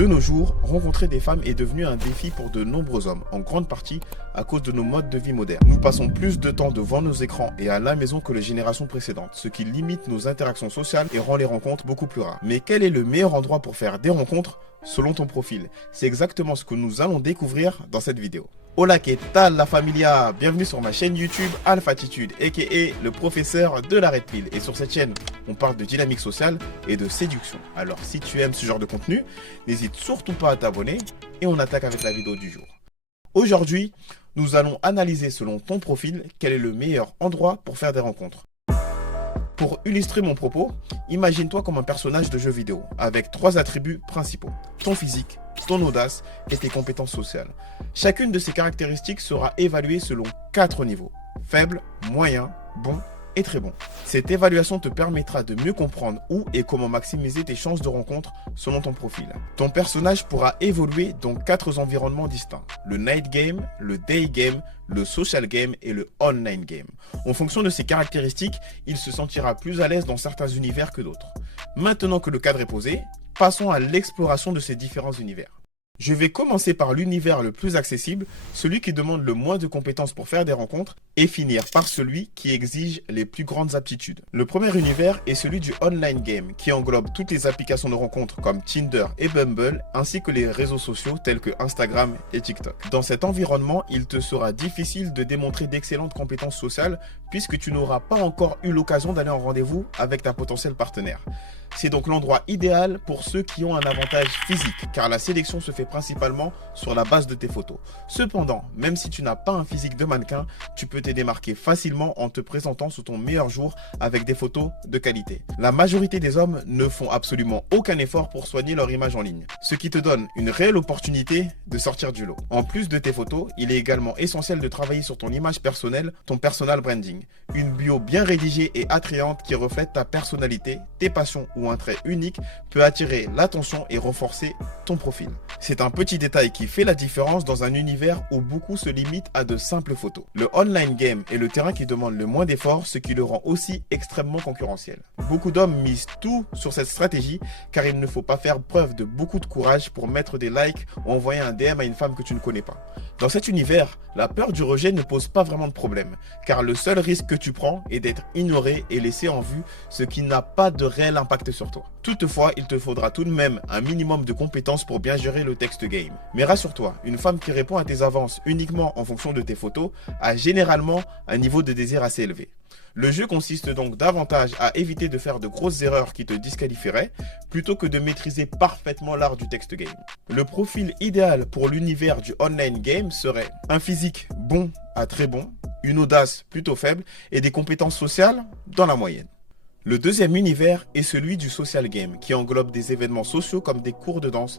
De nos jours, rencontrer des femmes est devenu un défi pour de nombreux hommes, en grande partie à cause de nos modes de vie modernes. Nous passons plus de temps devant nos écrans et à la maison que les générations précédentes, ce qui limite nos interactions sociales et rend les rencontres beaucoup plus rares. Mais quel est le meilleur endroit pour faire des rencontres selon ton profil? C'est exactement ce que nous allons découvrir dans cette vidéo. Hola, que tal la familia? Bienvenue sur ma chaîne YouTube Alphatitude, aka le professeur de la Red Pill. Et sur cette chaîne, on parle de dynamique sociale et de séduction. Alors si tu aimes ce genre de contenu, n'hésite surtout pas à t'abonner et on attaque avec la vidéo du jour. Aujourd'hui, nous allons analyser selon ton profil quel est le meilleur endroit pour faire des rencontres. Pour illustrer mon propos, imagine-toi comme un personnage de jeu vidéo, avec 3 attributs principaux: ton physique, ton audace et tes compétences sociales. Chacune de ces caractéristiques sera évaluée selon 4 niveaux: faible, moyen, bon et très bon. Cette évaluation te permettra de mieux comprendre où et comment maximiser tes chances de rencontre selon ton profil. Ton personnage pourra évoluer dans 4 environnements distincts: le night game, le day game, le social game et le online game. En fonction de ces caractéristiques, il se sentira plus à l'aise dans certains univers que d'autres. Maintenant que le cadre est posé, passons à l'exploration de ces différents univers. Je vais commencer par l'univers le plus accessible, celui qui demande le moins de compétences pour faire des rencontres, et finir par celui qui exige les plus grandes aptitudes. Le premier univers est celui du online game, qui englobe toutes les applications de rencontres comme Tinder et Bumble, ainsi que les réseaux sociaux tels que Instagram et TikTok. Dans cet environnement, il te sera difficile de démontrer d'excellentes compétences sociales, puisque tu n'auras pas encore eu l'occasion d'aller en rendez-vous avec ta potentielle partenaire. C'est donc l'endroit idéal pour ceux qui ont un avantage physique, car la sélection se fait principalement sur la base de tes photos. Cependant, même si tu n'as pas un physique de mannequin, tu peux te démarquer facilement en te présentant sous ton meilleur jour avec des photos de qualité. La majorité des hommes ne font absolument aucun effort pour soigner leur image en ligne, ce qui te donne une réelle opportunité de sortir du lot. En plus de tes photos, il est également essentiel de travailler sur ton image personnelle, ton personal branding. Une bio bien rédigée et attrayante qui reflète ta personnalité, tes passions ou un trait unique peut attirer l'attention et renforcer ton profil. C'est un petit détail qui fait la différence dans un univers où beaucoup se limitent à de simples photos. Le online game est le terrain qui demande le moins d'efforts, ce qui le rend aussi extrêmement concurrentiel. Beaucoup d'hommes misent tout sur cette stratégie car il ne faut pas faire preuve de beaucoup de courage pour mettre des likes ou envoyer un DM à une femme que tu ne connais pas. Dans cet univers, la peur du rejet ne pose pas vraiment de problème, car le seul risque que tu prends est d'être ignoré et laissé en vue, ce qui n'a pas de réel impact sur toi. Toutefois, il te faudra tout de même un minimum de compétences pour bien gérer le text game. Mais rassure-toi, une femme qui répond à tes avances uniquement en fonction de tes photos a généralement un niveau de désir assez élevé. Le jeu consiste donc davantage à éviter de faire de grosses erreurs qui te disqualifieraient, plutôt que de maîtriser parfaitement l'art du text game. Le profil idéal pour l'univers du online game serait un physique bon à très bon, une audace plutôt faible et des compétences sociales dans la moyenne. Le deuxième univers est celui du social game, qui englobe des événements sociaux comme des cours de danse,